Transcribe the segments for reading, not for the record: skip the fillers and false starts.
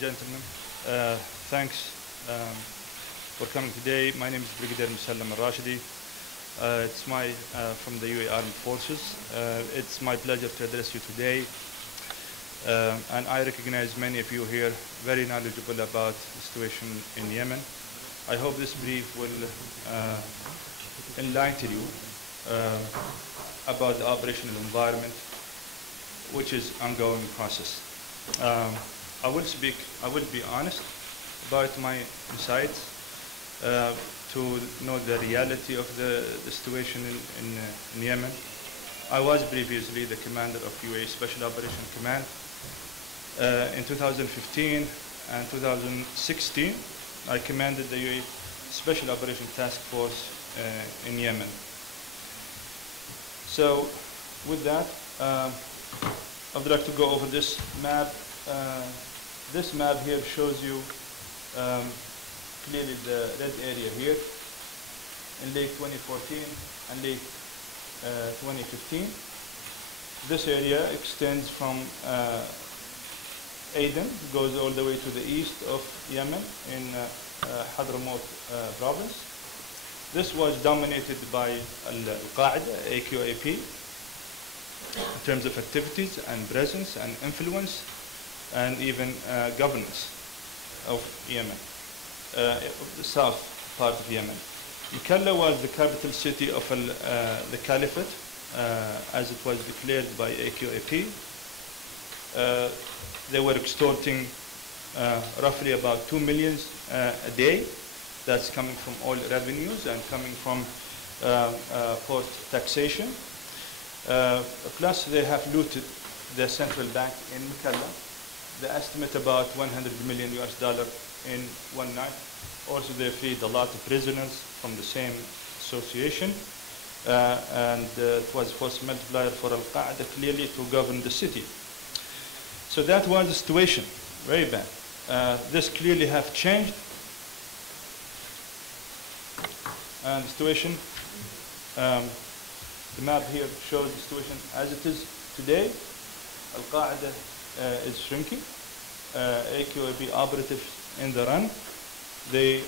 Gentlemen, thanks for coming today. My name is Brigadier Musallam al-Rashidi. It's from the UAE Armed Forces. It's my pleasure to address you today. And I recognize many of you here very knowledgeable about the situation in Yemen. I hope this brief will enlighten you about the operational environment, which is ongoing process. I will be honest about my insights to know the reality of the situation in Yemen. I was previously the commander of UAE Special Operation Command. In 2015 and 2016, I commanded the UAE Special Operation Task Force in Yemen. So with that, I would like to go over this map. This map here shows you clearly the red area here in late 2014 and late 2015. This area extends from Aden, goes all the way to the east of Yemen in Hadramaut province. This was dominated by Al-Qa'ida, AQAP, in terms of activities and presence and influence and even governance of Yemen, the south part of Yemen. Mukalla was the capital city of the Caliphate, as it was declared by AQAP. They were extorting roughly about 2 million a day. That's coming from oil revenues and coming from port taxation. Plus, they have looted the central bank in Mukalla. The estimate about $100 million in one night. Also, they freed a lot of prisoners from the same association. And it was force multiplier for Al-Qa'ida clearly to govern the city. So that was the situation, very bad. This clearly have changed. And the situation, the map here shows the situation as it is today. Al-Qa'ida is shrinking. AQAP operatives in the run. Their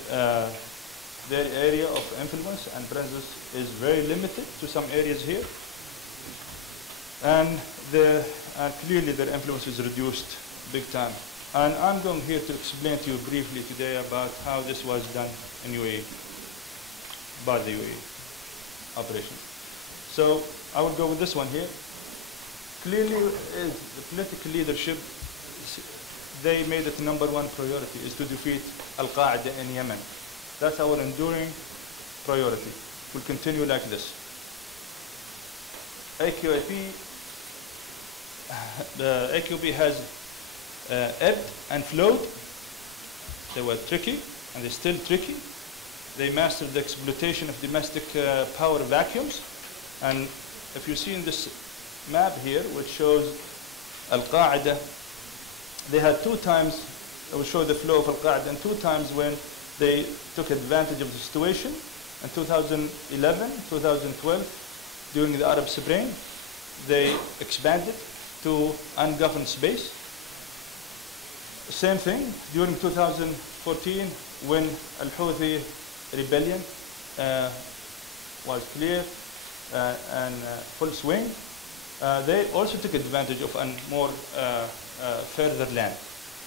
area of influence and presence is very limited to some areas here. And clearly their influence is reduced big time. And I'm going here to explain to you briefly today about how this was done in UAE, by the UAE operation. So I will go with this one here. Clearly, the political leadership, they made it #1 priority is to defeat Al-Qa'ida in Yemen. That's our enduring priority. We'll continue like this. The AQP has ebbed and flowed. They were tricky, and they're still tricky. They mastered the exploitation of domestic power vacuums. And if you see in this map here, which shows Al-Qa'ida, they had 2 times, I will show the flow of Al-Qa'ida, and 2 times when they took advantage of the situation. In 2011, 2012, during the Arab Spring, they expanded to ungoverned space. Same thing during 2014 when Al-Houthi rebellion was clear and full swing. They also took advantage of more further land,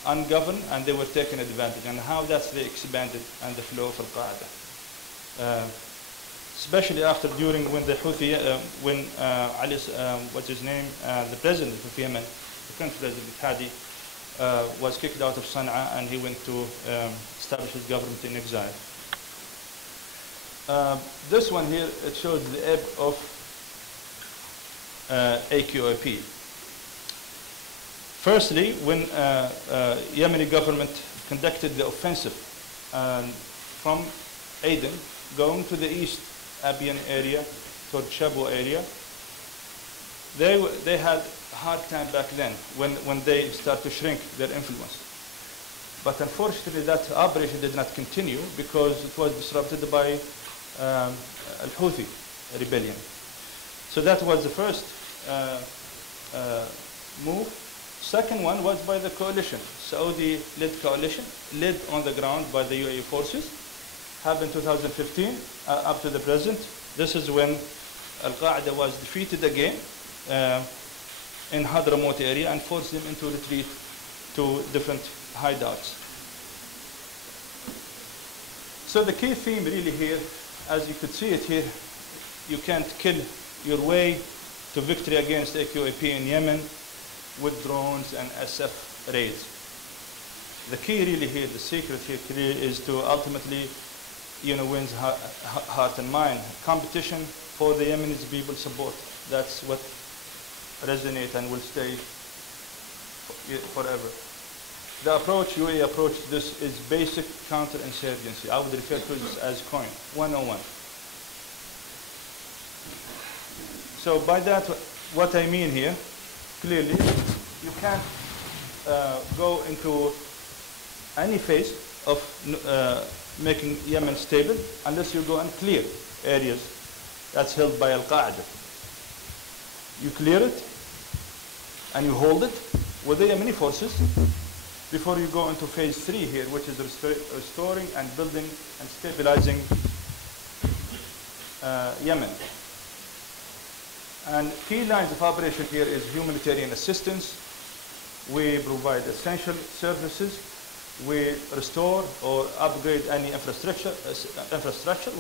ungoverned, and they were taking advantage. And how that's they expanded and the flow of Al-Qa'ida. Especially after during when the Houthi, when Ali's, what's his name, the president of Yemen, the current president Hadi, was kicked out of Sana'a and he went to establish his government in exile. This one here, it shows the ebb of AQAP. Firstly, when Yemeni government conducted the offensive from Aden, going to the east Abiyan area, toward Shabu area, they had a hard time back then when they start to shrink their influence. But unfortunately, that operation did not continue because it was disrupted by Al-Houthi rebellion. So that was the first move. Second one was by the coalition, Saudi-led coalition, led on the ground by the UAE forces. Happened 2015 up to the present. This is when Al-Qaa'ida was defeated again in Hadramaut area and forced them into retreat to different hideouts. So the key theme really here, as you could see it here, you can't kill your way to victory against AQAP in Yemen with drones and SF raids. The key really here, the secret here clearly is to ultimately, win heart and mind. Competition for the Yemeni people support. That's what resonates and will stay forever. The approach, UAE approach to this is basic counterinsurgency. I would refer to this as COIN 101. So by that, what I mean here, clearly, you can't go into any phase of making Yemen stable unless you go and clear areas that's held by Al-Qaa'ida. You clear it and you hold it with the Yemeni forces before you go into phase 3 here, which is restoring and building and stabilizing Yemen. And key lines of operation here is humanitarian assistance. We provide essential services. We restore or upgrade any infrastructure.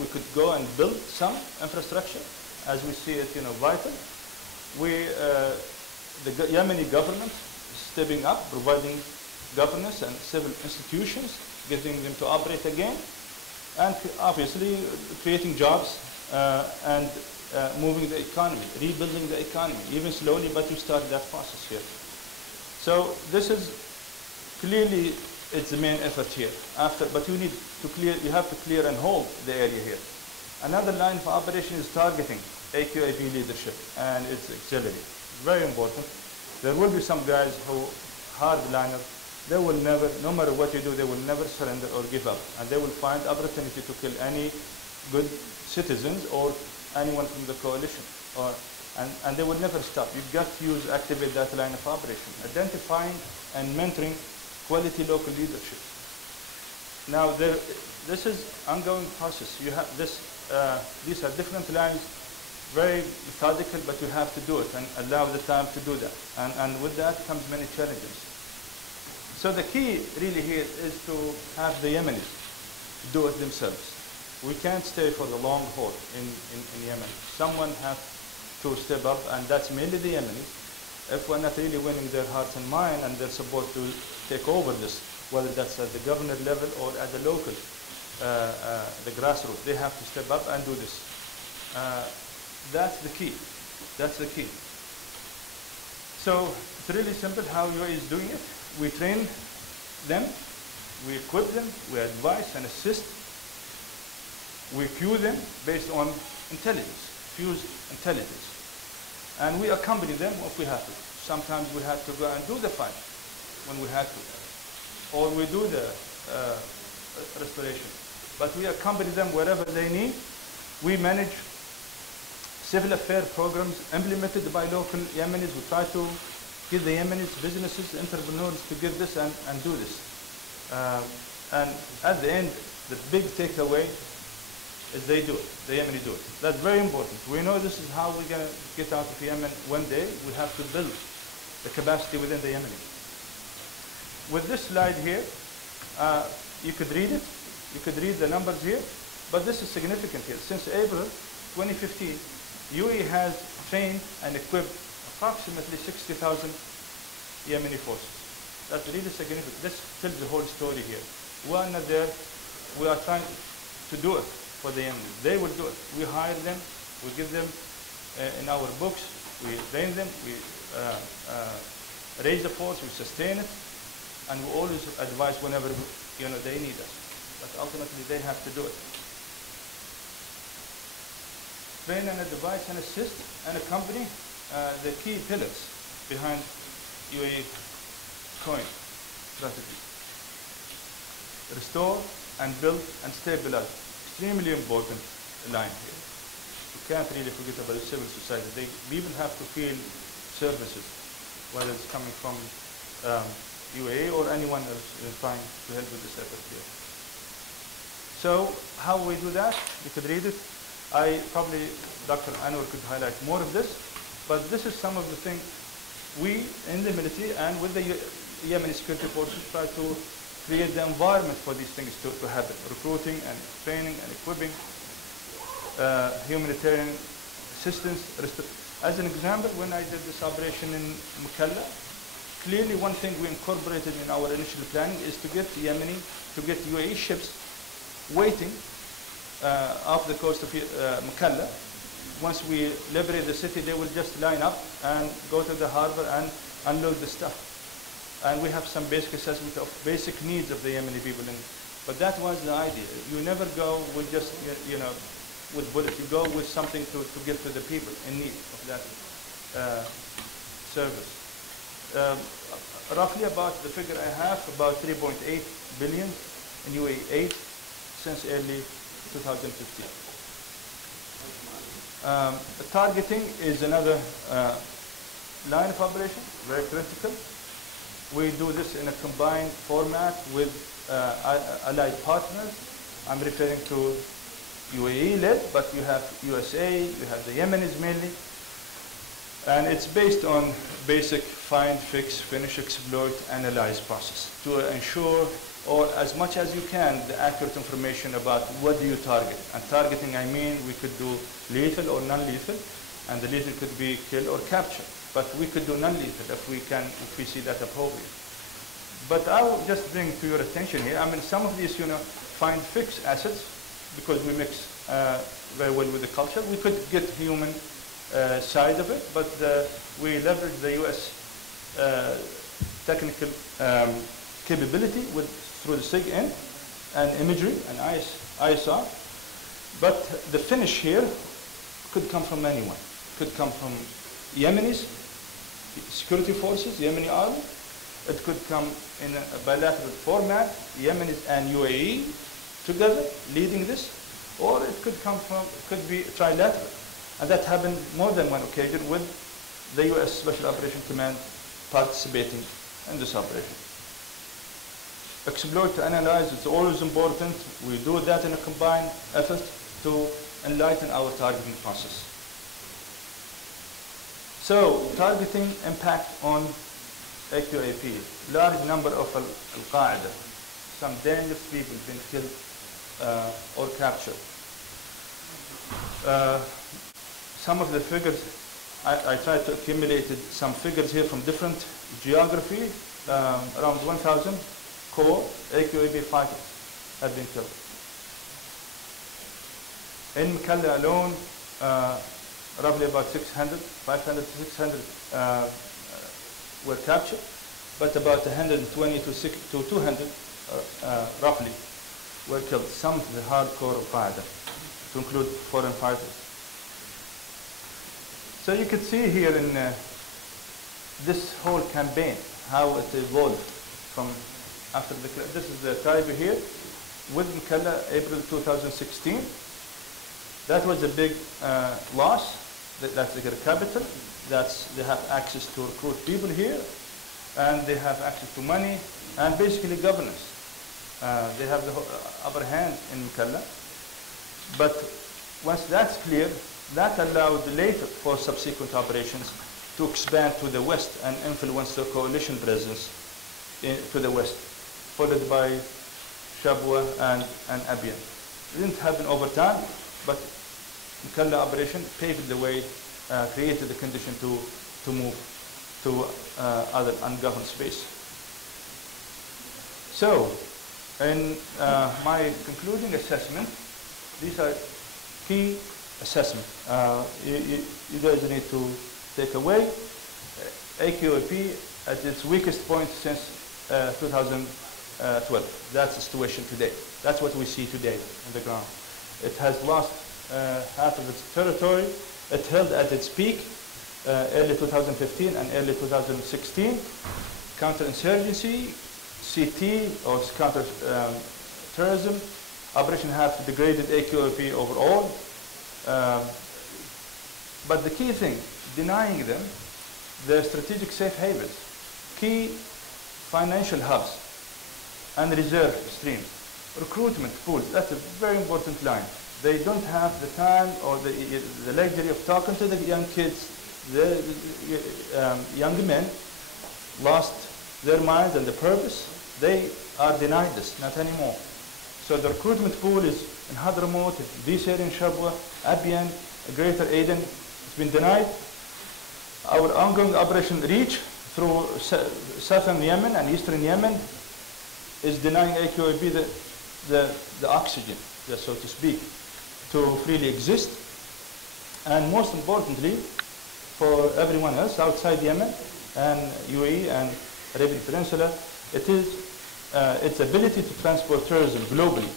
We could go and build some infrastructure as we see it, vital. The Yemeni government is stepping up, providing governance and civil institutions, getting them to operate again, and obviously creating jobs and moving the economy, rebuilding the economy, even slowly, but you start that process here. So this is clearly, it's the main effort here. But you have to clear and hold the area here. Another line of operation is targeting AQAP leadership and its auxiliary. Very important. There will be some guys who hardliner. They will never, no matter what you do, they will never surrender or give up. And they will find opportunity to kill any good citizens or anyone from the coalition. And they will never stop. You've got to activate that line of operation. Identifying and mentoring quality local leadership. Now, this is ongoing process. You have this, these are different lines, very methodical, but you have to do it and allow the time to do that. And with that comes many challenges. So the key really here is to have the Yemenis do it themselves. We can't stay for the long haul in Yemen. Someone has to step up, and that's mainly the Yemenis. If we're not really winning their hearts and mind and their support to take over this, whether that's at the governor level or at the local, the grassroots, they have to step up and do this. That's the key. That's the key. So it's really simple how UAE is doing it. We train them, we equip them, we advise and assist. We cue them based on intelligence, fuse intelligence. And we accompany them if we have to. Sometimes we have to go and do the fight when we have to. Or we do the restoration. But we accompany them wherever they need. We manage civil affairs programs implemented by local Yemenis. We try to get the Yemenis, businesses, entrepreneurs to get this and do this. And at the end, the big takeaway is they do it. The Yemeni do it. That's very important. We know this is how we're going to get out of Yemen one day. We have to build the capacity within the Yemeni. With this slide here, you could read it. You could read the numbers here. But this is significant here. Since April 2015, UAE has trained and equipped approximately 60,000 Yemeni forces. That's really significant. This tells the whole story here. We are not there. We are trying to do it for the Yemenis. They will do it. We hire them. We give them in our books. We train them. We raise the force. We sustain it. And we always advise whenever they need us. But ultimately, they have to do it. Train and advise and assist and accompany the key pillars behind UAE COIN strategy. Restore and build and stabilize. Extremely important line here. You can't really forget about the civil society. People have to feel services, whether it's coming from UAE or anyone else trying to help with this effort here. So how we do that, you could read it. Probably Dr. Anwar could highlight more of this, but this is some of the things we in the military and with the Yemeni security forces try to create the environment for these things to happen. Recruiting and training and equipping, humanitarian assistance. As an example, when I did this operation in Mukalla, clearly one thing we incorporated in our initial planning is to get UAE ships waiting off the coast of Mukalla. Once we liberate the city, they will just line up and go to the harbor and unload the stuff. And we have some basic assessment of basic needs of the Yemeni people. But that was the idea. You never go with just, with bullets. You go with something to give to the people in need of that service. Roughly about the figure I have, about 3.8 billion in UAE aid since early 2015. Targeting is another line of operation, very critical. We do this in a combined format with allied partners. I'm referring to UAE-led, but you have USA, you have the Yemenis mainly. And it's based on basic find, fix, finish, exploit, analyze process to ensure, or as much as you can, the accurate information about what do you target. And targeting, I mean, we could do lethal or non-lethal, and the lethal could be kill or capture. But we could do non-lethal if we see that appropriate. But I will just bring to your attention here, I mean, some of these, find, fix assets, because we mix very well with the culture. We could get human side of it, but we leverage the U.S. Technical capability through the SIG-IN and imagery and ISR. But the finish here could come from anyone. Could come from Yemenis, security forces, Yemeni army. It could come in a bilateral format, Yemenis and UAE together leading this, or it could be trilateral. And that happened more than one occasion with the U.S. Special Operation Command participating in this operation. Exploit to analyze, it's always important. We do that in a combined effort to enlighten our targeting process. So, targeting impact on AQAP. Large number of Al-Qaeda, some dangerous people been killed or captured. Some of the figures, I tried to accumulate some figures here from different geography. Around 1,000 core AQAP fighters have been killed. In Mukalla alone, roughly about 500 to 600 were captured, but about 120 to 200 roughly were killed. Some of the hardcore Al-Qaeda, to include foreign fighters. So you could see here in this whole campaign how it evolved from after this is the Taiba here with Mukalla, April 2016. That was a big loss. That's the capital. They have access to recruit people here, and they have access to money and basically governance. They have the upper hand in Mukalla. But once that's clear, that allowed later for subsequent operations to expand to the west and influence the coalition presence to the west, followed by Shabwa and Abiyan. It didn't happen over time, but Mukalla operation paved the way, created the condition to move to other ungoverned space. So, in my concluding assessment, these are key assessments you guys need to take away. AQAP at its weakest point since 2012. That's the situation today. That's what we see today on the ground. It has lost half of its territory. It held at its peak early 2015 and early 2016. Counterinsurgency, CT or counter-terrorism operation have degraded AQAP overall. But the key thing, denying them their strategic safe havens, key financial hubs and reserve streams. Recruitment pools, that's a very important line. They don't have the time or the luxury of talking to the young kids. The young men lost their minds and the purpose. They are denied this, not anymore. So the recruitment pool is in Hadramaut, Disir, in Shabwa, Abiyan, Greater Aden. It's been denied. Our ongoing operation Reach through southern Yemen and eastern Yemen is denying AQIB the oxygen, so to speak, to freely exist. And most importantly, for everyone else outside Yemen and UAE and Arabian Peninsula, it is its ability to transport terrorism globally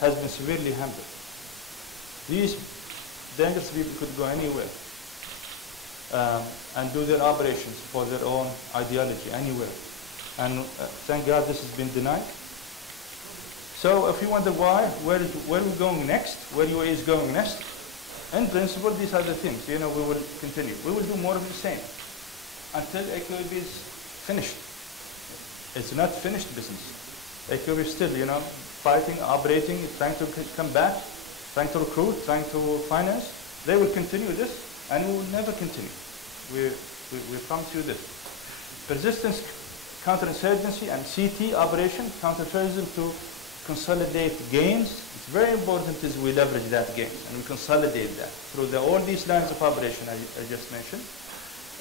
has been severely hampered. These dangerous people could go anywhere and do their operations for their own ideology anywhere. And thank God this has been denied. So if you wonder why, where are we going next, where UAE is going next, in principle, these are the things. We will continue. We will do more of the same until AQIB is finished. It's not finished business. AQIB is still, fighting, operating, trying to come back, trying to recruit, trying to finance. They will continue this, and we will never continue. We promise you this. Persistence, counterinsurgency, and CT operation, counterterrorism, to consolidate gains. It's very important as we leverage that gain and we consolidate that through all these lines of operation I just mentioned,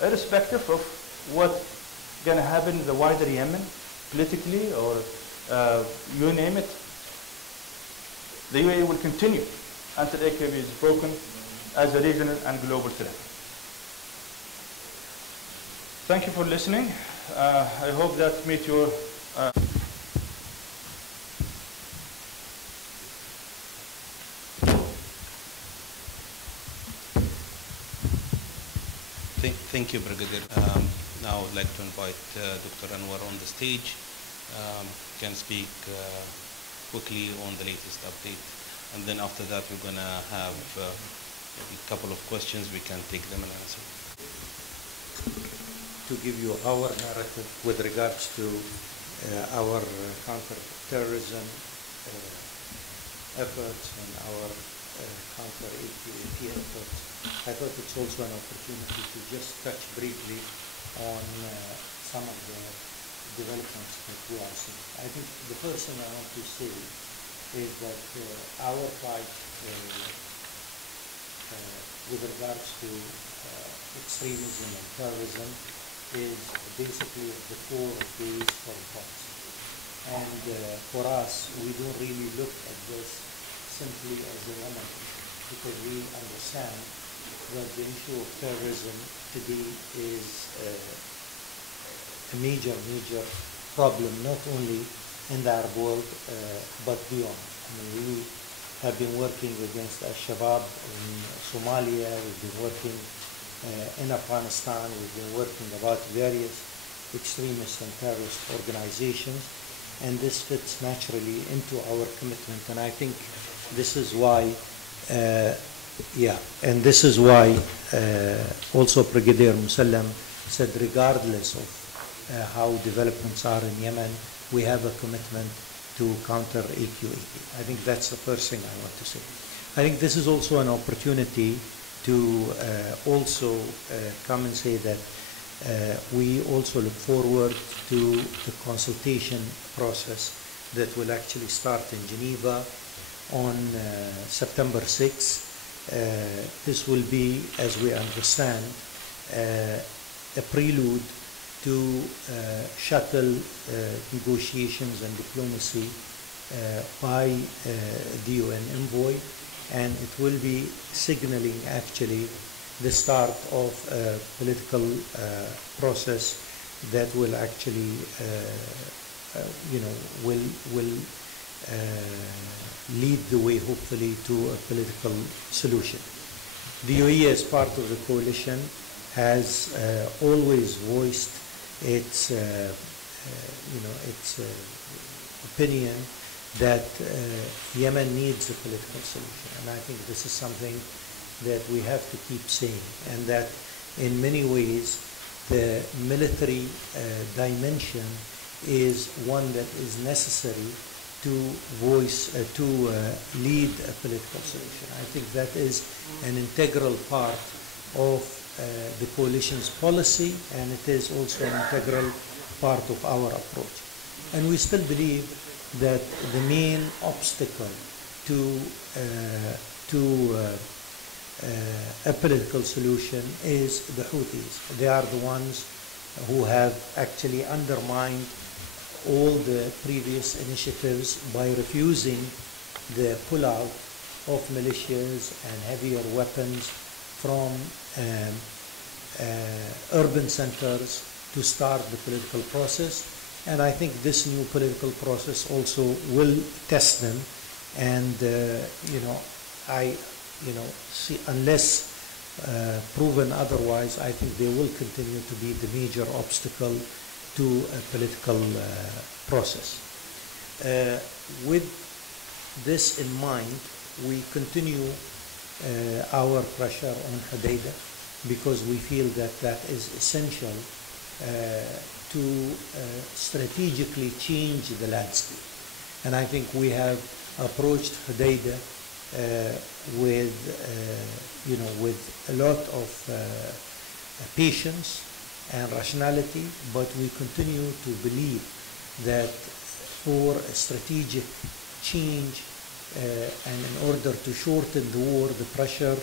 irrespective of what's going to happen in the wider Yemen, politically or you name it. The UAE will continue until AQIB is broken as a regional and global threat. Thank you for listening. I hope that met your Thank you, Brigadier. Now I'd like to invite Dr. Anwar on the stage. Can speak quickly on the latest update. And then after that, we're going to have maybe a couple of questions. We can take them and answer. To give you our narrative with regards to our counter-terrorism efforts and our counter-AQAP efforts, I thought it's also an opportunity to just touch briefly on some of the developments that we are seeing. I think the first thing I want to say is that our fight with regards to extremism and terrorism is basically at the core of the foreign policy. And for us, we don't really look at this simply as a remedy, because we understand that the issue of terrorism today is a major problem, not only in the Arab world, but beyond. I mean, we have been working against Al-Shabaab in Somalia, we've been working in Afghanistan, we've been working about various extremist and terrorist organizations, and this fits naturally into our commitment. And I think this is why also Brigadier Musallam said, regardless of how developments are in Yemen, we have a commitment to counter AQAP. I think that's the first thing I want to say. I think this is also an opportunity to also come and say that we also look forward to the consultation process that will actually start in Geneva on September 6th. This will be, as we understand, a prelude to shuttle negotiations and diplomacy by the UN envoy, and it will be signaling actually the start of a political process that will actually, will lead the way, hopefully, to a political solution. The UAE, as part of the coalition, has always voiced its, opinion that Yemen needs a political solution, and I think this is something that we have to keep saying, and that in many ways the military dimension is one that is necessary to lead a political solution. I think that is an integral part of the coalition's policy, and it is also an integral part of our approach. And we still believe that the main obstacle to a political solution is the Houthis. They are the ones who have actually undermined all the previous initiatives by refusing the pullout of militias and heavier weapons from urban centers to start the political process. And I think this new political process also will test them. And unless proven otherwise, I think they will continue to be the major obstacle to a political process. With this in mind, we continue our pressure on Hodeidah because we feel that that is essential to strategically change the landscape. And I think we have approached Hodeidah with a lot of patience and rationality, but we continue to believe that for a strategic change and in order to shorten the war, the pressure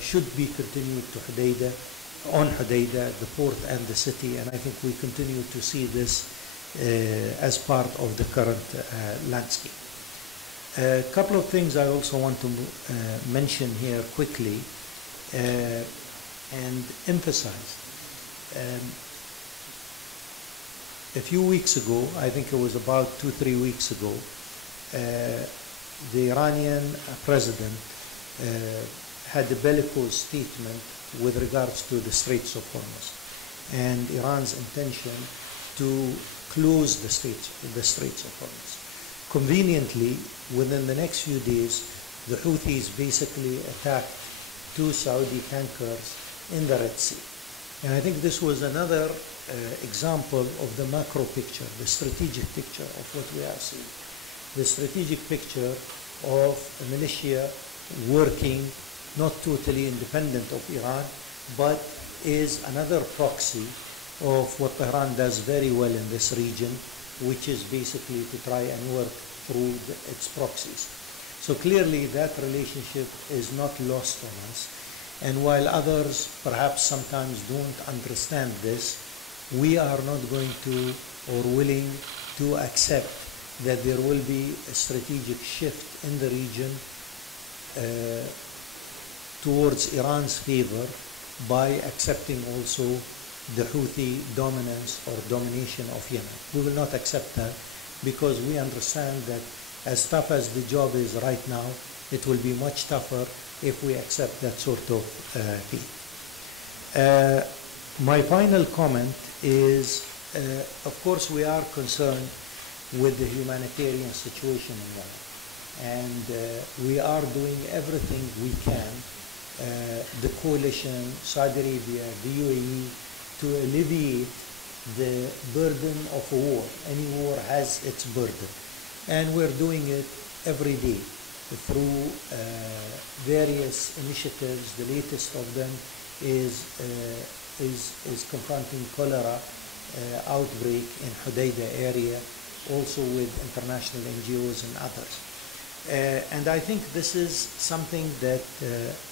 should be continued to on Hodeidah, the port and the city, and I think we continue to see this as part of the current landscape. A couple of things I also want to mention here quickly and emphasize. A few weeks ago, I think it was about 2-3 weeks ago, the Iranian president had a bellicose statement with regards to the Straits of Hormuz and Iran's intention to close the Straits of Hormuz. Conveniently, within the next few days, the Houthis basically attacked 2 Saudi tankers in the Red Sea. And I think this was another example of the macro picture, the strategic picture of what we are seeing. The strategic picture of a militia working not totally independent of Iran, but is another proxy of what Tehran does very well in this region, which is basically to try and work through its proxies. So clearly that relationship is not lost on us. And while others perhaps sometimes don't understand this, we are not going to or willing to accept that there will be a strategic shift in the region towards Iran's favor by accepting also the Houthi dominance or domination of Yemen. We will not accept that because we understand that as tough as the job is right now, it will be much tougher if we accept that sort of thing. My final comment is, of course, we are concerned with the humanitarian situation in Yemen. And we are doing everything we can, the coalition, Saudi Arabia, the UAE, to alleviate the burden of a war. Any war has its burden. And we're doing it every day through various initiatives. The latest of them is confronting cholera outbreak in Hodeidah area, also with international NGOs and others. And I think this is something that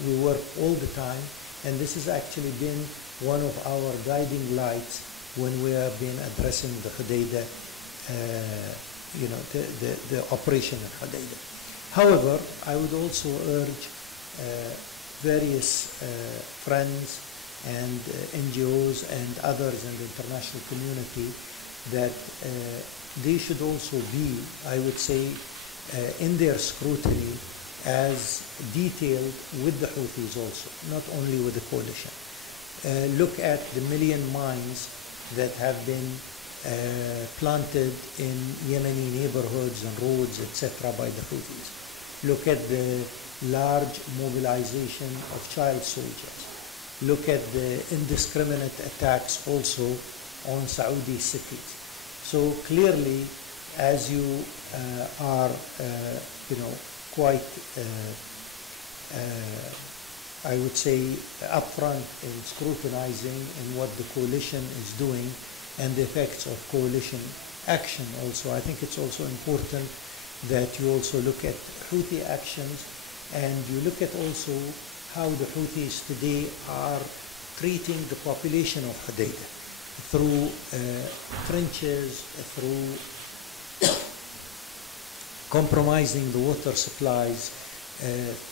we work all the time, and this has actually been one of our guiding lights when we have been addressing the Hodeidah, the operation in Hodeidah. However, I would also urge various friends and NGOs and others in the international community that they should also be, I would say, in their scrutiny as detailed with the Houthis also, not only with the coalition. Look at the million mines that have been planted in Yemeni neighborhoods and roads, etc. by the Houthis. Look at the large mobilization of child soldiers. Look at the indiscriminate attacks also on Saudi cities. So clearly, as you are, quite, I would say, upfront in scrutinizing in what the coalition is doing and the effects of coalition action also, I think it's also important that you also look at Houthi actions, and you look at also how the Houthis today are treating the population of Hodeidah through trenches, through compromising the water supplies,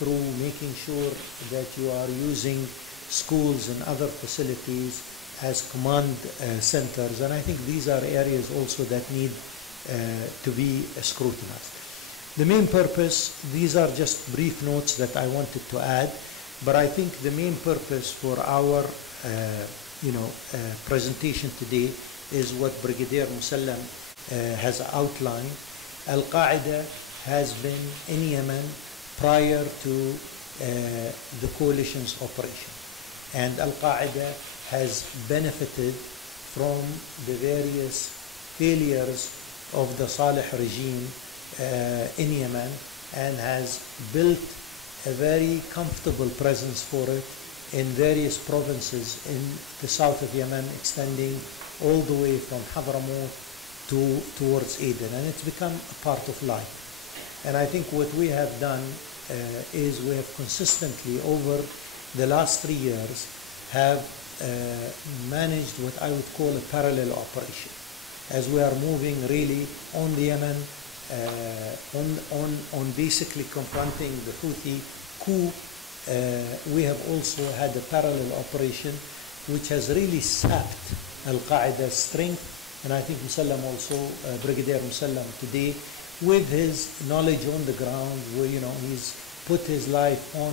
through making sure that you are using schools and other facilities as command centers. And I think these are areas also that need to be scrutinized. The main purpose, these are just brief notes that I wanted to add, but I think the main purpose for our presentation today is what Brigadier Musallam has outlined. Al-Qaeda has been in Yemen prior to the coalition's operation, and Al-Qaeda has benefited from the various failures of the Saleh regime in Yemen, and has built a very comfortable presence for it in various provinces in the south of Yemen, extending all the way from Hadramaut towards Aden, and it's become a part of life. And I think what we have done is we have consistently over the last 3 years have managed what I would call a parallel operation, as we are moving really on the Yemen, on basically confronting the Houthi coup. We have also had a parallel operation which has really sapped Al-Qaeda's strength, and I think Musallam also, Brigadier Musallam today, with his knowledge on the ground, where he's put his life on,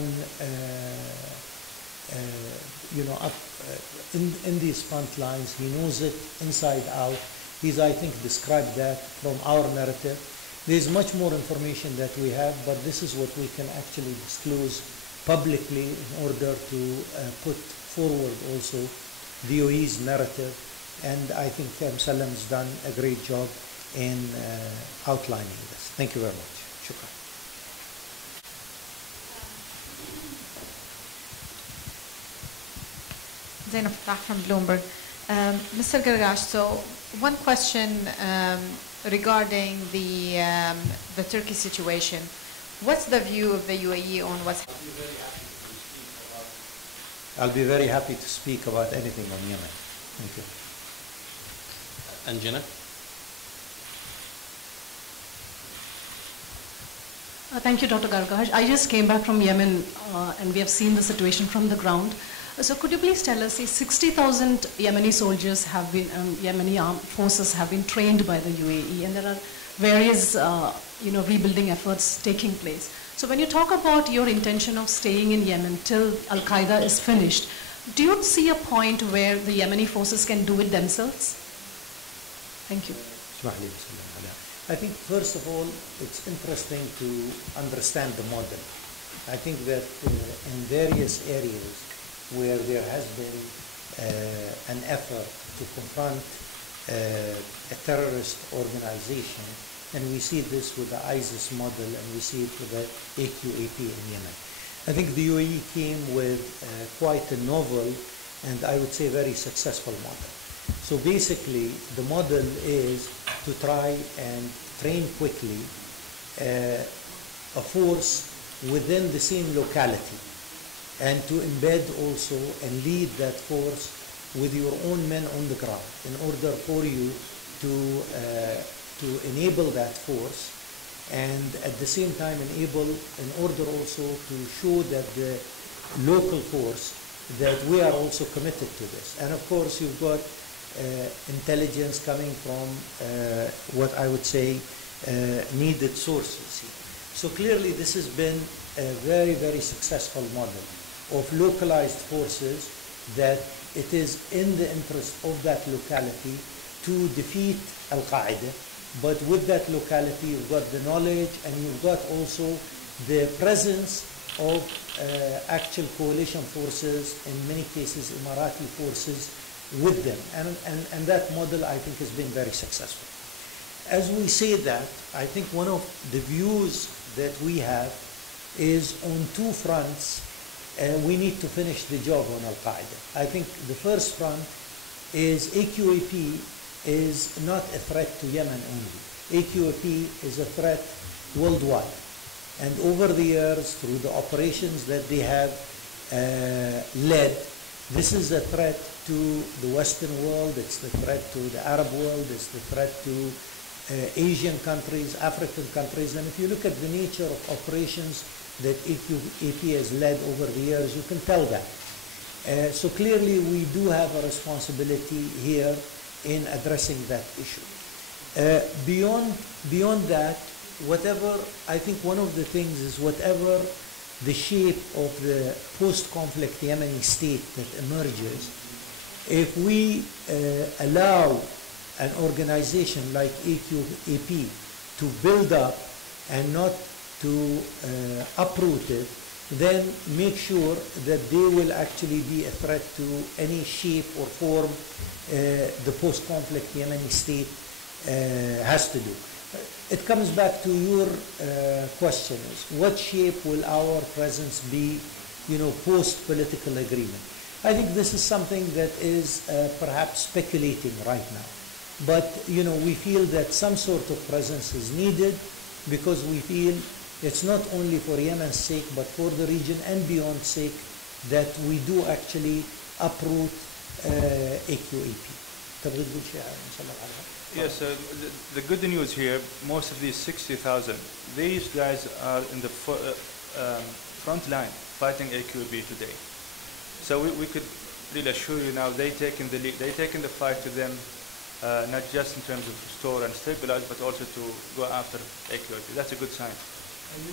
up in these front lines. He knows it inside out. He's, I think, described that from our narrative. There's much more information that we have, but this is what we can actually disclose publicly in order to put forward also DOE's narrative. And I think Musallam's done a great job in outlining this. Thank you very much. Shukran. Zainab from Bloomberg. Mr. Qurqash, so one question regarding the Turkey situation. What's the view of the UAE on what's happening? I'll be very happy to speak about anything on Yemen. Thank you. Anjana? Thank you, Dr. Qurqash. I just came back from Yemen, and we have seen the situation from the ground. So could you please tell us, 60,000 Yemeni soldiers have been, Yemeni armed forces have been trained by the UAE, and there are various, rebuilding efforts taking place. So when you talk about your intention of staying in Yemen till Al-Qaeda is finished, do you see a point where the Yemeni forces can do it themselves? Thank you. I think, first of all, it's interesting to understand the model. I think that in various areas where there has been an effort to confront a terrorist organization, and we see this with the ISIS model, and we see it with the AQAP in Yemen. I think the UAE came with quite a novel and I would say very successful model. So basically, the model is to try and train quickly a force within the same locality, and to embed also and lead that force with your own men on the ground in order for you to enable that force, and at the same time enable in order also to show that the local force that we are also committed to this. And of course you've got intelligence coming from what I would say needed sources here. So clearly this has been a very, very successful model of localized forces that it is in the interest of that locality to defeat Al-Qaeda, but with that locality you've got the knowledge and you've got also the presence of actual coalition forces, in many cases Emirati forces, with them. And that model, I think, has been very successful. As we say that, I think one of the views that we have is on two fronts. We need to finish the job on Al-Qaeda. I think the first front is AQAP is not a threat to Yemen only. AQAP is a threat worldwide. And over the years, through the operations that they have led, this is a threat to the Western world, it's the threat to the Arab world, it's the threat to Asian countries, African countries. And if you look at the nature of operations that AQAP has led over the years, you can tell that. So clearly we do have a responsibility here in addressing that issue. Beyond that, whatever, I think one of the things is whatever the shape of the post-conflict Yemeni state that emerges, if we allow an organization like AQAP to build up and not to uproot it, then make sure that they will actually be a threat to any shape or form the post-conflict Yemeni state has to do. It comes back to your question, is what shape will our presence be, post-political agreement? I think this is something that is perhaps speculating right now. But, we feel that some sort of presence is needed because we feel it's not only for Yemen's sake, but for the region and beyond sake that we do actually uproot AQAP. Yes, the good news here, most of these 60,000, these guys are in the front line fighting AQAP today. So we could really assure you now they've taken the lead, they've taken the fight to them, not just in terms of restore and stabilize, but also to go after AQAP. That's a good sign. And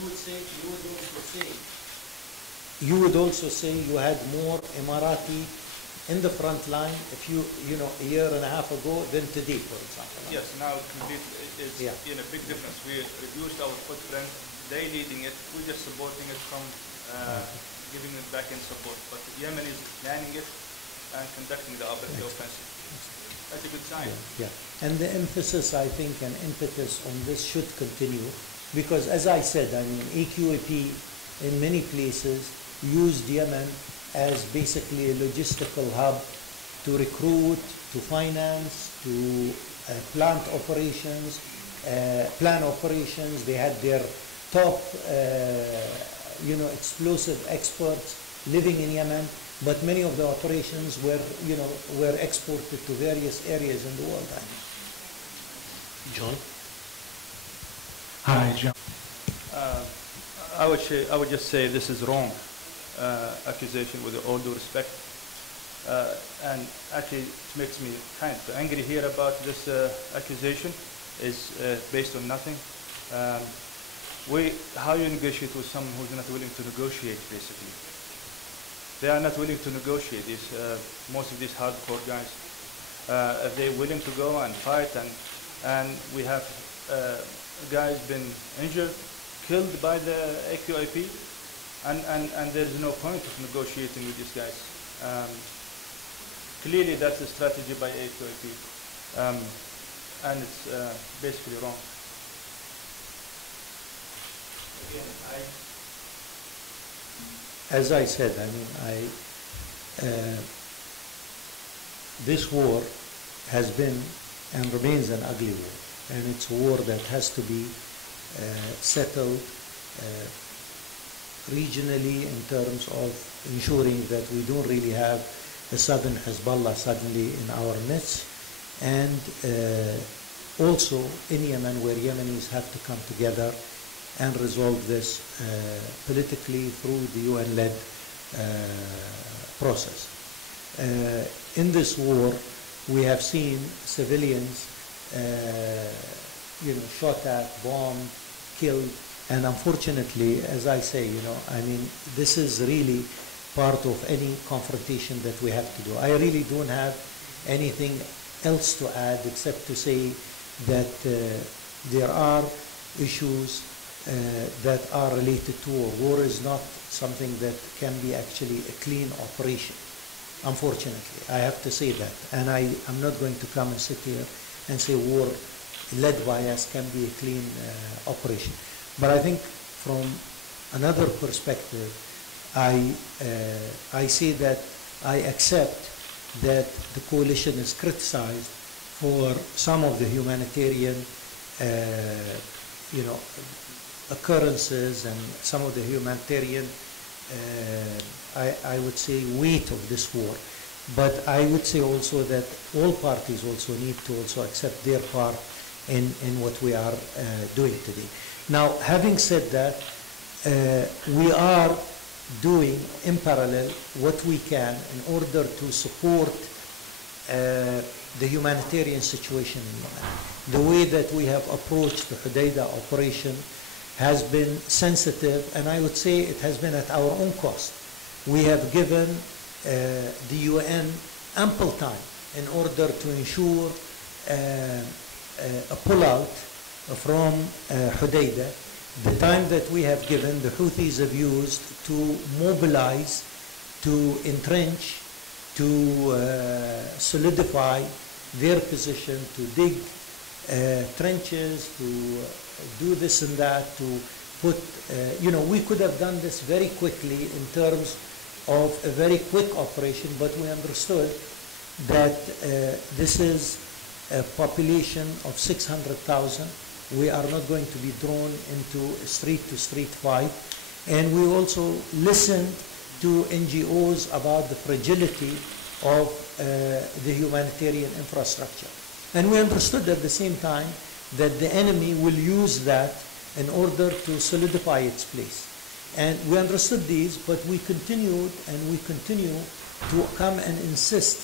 you would also say you had more Emirati in the front line if a year and a half ago than today, for example. Yes, now it's a big difference. We reduced our footprint, they leading it, we're just supporting it from giving it back in support. But Yemen is planning it and conducting the offensive. That's a good sign. Yeah. And the emphasis, I think, and impetus on this should continue because, as I said, AQAP in many places used Yemen as basically a logistical hub to recruit, to finance, to plan operations. They had their top, explosive experts living in Yemen, but many of the operations were exported to various areas in the world. John? Hi, John. I would just say this is wrong accusation, with all due respect. And actually it makes me kind of angry here about this accusation. Is based on nothing. How you negotiate with someone who's not willing to negotiate, basically? They are not willing to negotiate. Most of these hardcore guys, if they're willing to go and fight, and we have guys been injured, killed by the AQAP, and there's no point of negotiating with these guys. Clearly that's a strategy by AQAP, and it's basically wrong. Again, as I said, this war has been and remains an ugly war, and it's a war that has to be settled regionally in terms of ensuring that we don't really have a southern Hezbollah suddenly in our midst, and also in Yemen, where Yemenis have to come together and resolve this politically through the UN-led process. In this war, we have seen civilians, shot at, bombed, killed, and unfortunately, as I say, this is really part of any confrontation that we have to do. I really don't have anything else to add except to say that there are issues that are related to war. War is not something that can be actually a clean operation. unfortunately. I have to say that. And I'm not going to come and sit here and say war led by us can be a clean operation. But I think from another perspective, I say that I accept that the coalition is criticized for some of the humanitarian occurrences and some of the humanitarian I would say weight of this war. But I would say also that all parties also need to also accept their part in what we are doing today. Now, having said that, we are doing in parallel what we can in order to support the humanitarian situation in Yemen. The way that we have approached the Hudaydah operation has been sensitive, and I would say it has been at our own cost. We have given the UN ample time in order to ensure a pullout from Hudaydah. The time that we have given, the Houthis have used to mobilize, to entrench, to solidify their position, to dig trenches, to do this and that, to put, we could have done this very quickly in terms of a very quick operation, but we understood that this is a population of 600,000. We are not going to be drawn into a street-to-street fight. And we also listened to NGOs about the fragility of the humanitarian infrastructure. And we understood at the same time that the enemy will use that in order to solidify its place. And we understood these, but we continued and we continue to come and insist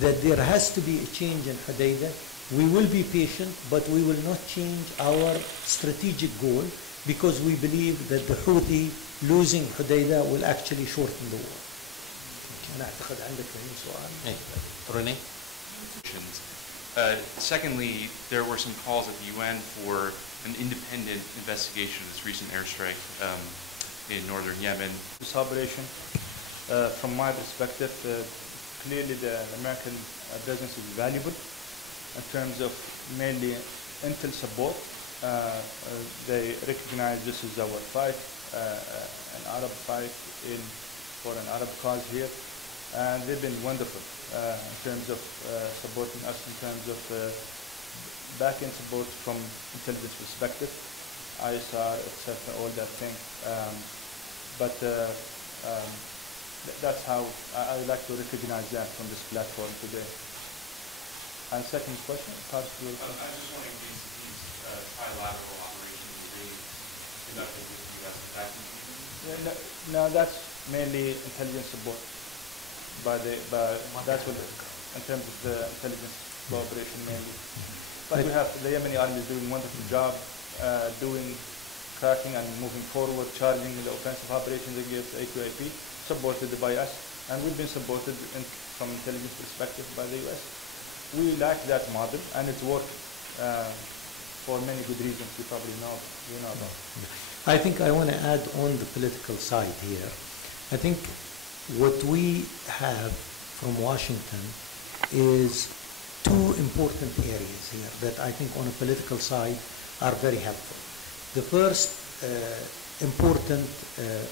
that there has to be a change in Hudaydah. We will be patient, but we will not change our strategic goal because we believe that the Houthi losing Hudaydah will actually shorten the war. Renee? Secondly, there were some calls at the UN for an independent investigation of this recent airstrike in northern Yemen. This operation, from my perspective, clearly the American presence is valuable in terms of mainly intel support. They recognize this is our fight, an Arab fight for an Arab cause here, and they've been wonderful in terms of supporting us, in terms of back-end support from intelligence perspective, ISR, etc., all that thing. That's how I would like to recognize that from this platform today. And second question, part two. I'm just wondering these trilateral operations being conducted with the U.S. attacking teams? No, that's mainly intelligence support. That's what, in terms of the intelligence cooperation mainly. But we have the Yemeni army is doing a wonderful job, doing tracking and moving forward, charging the offensive operations against AQAP, supported by us, and we've been supported from intelligence perspective by the U.S. We like that model, and it's worked for many good reasons. You probably know about. I think I want to add on the political side here. I think what we have from Washington is two important areas here that I think on a political side are very helpful. The first important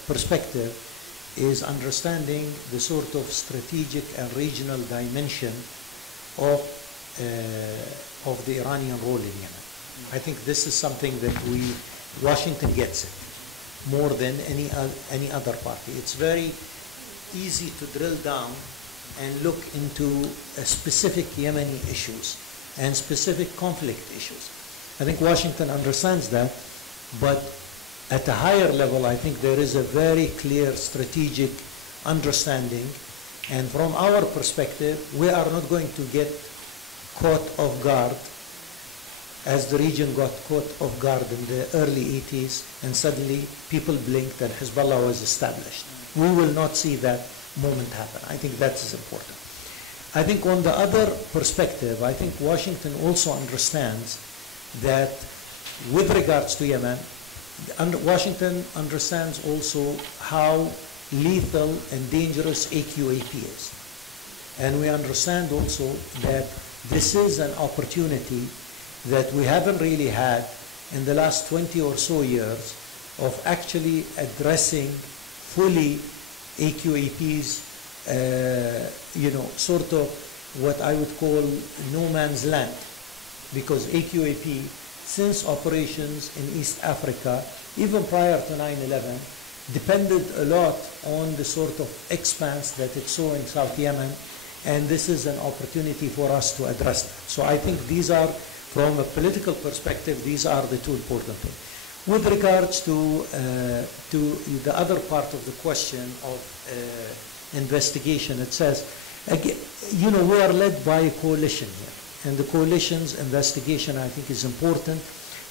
perspective is understanding the sort of strategic and regional dimension of the Iranian role in Yemen. I think this is something that Washington gets it more than any other party. It's very easy to drill down and look into specific Yemeni issues and specific conflict issues. I think Washington understands that, but at a higher level, I think there is a very clear strategic understanding. And from our perspective, we are not going to get caught off guard as the region got caught off guard in the early 80s and suddenly people blinked and Hezbollah was established. We will not see that moment happen. I think that is important. I think on the other perspective, I think Washington also understands that with regards to Yemen, Washington understands also how lethal and dangerous AQAP is. And we understand also that this is an opportunity that we haven't really had in the last 20 or so years of actually addressing fully AQAP's, sort of what I would call no man's land. Because AQAP, since operations in East Africa, even prior to 9/11, depended a lot on the sort of expanse that it saw in South Yemen, and this is an opportunity for us to address that. So I think these are, from a political perspective, these are the two important things. With regards to the other part of the question of investigation, it says, again, we are led by a coalition here, and the coalition's investigation, I think, is important.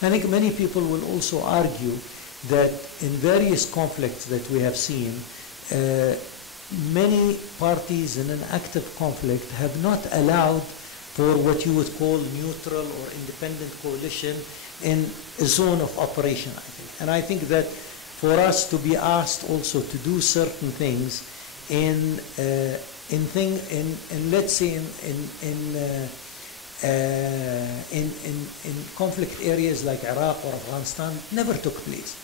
I think many people will also argue that in various conflicts that we have seen, many parties in an active conflict have not allowed for what you would call neutral or independent coalition in a zone of operation, I think. And I think that for us to be asked also to do certain things in let's say in conflict areas like Iraq or Afghanistan never took place.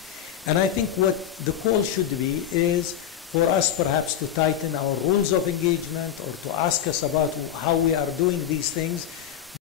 And I think what the call should be is for us perhaps to tighten our rules of engagement or to ask us about how we are doing these things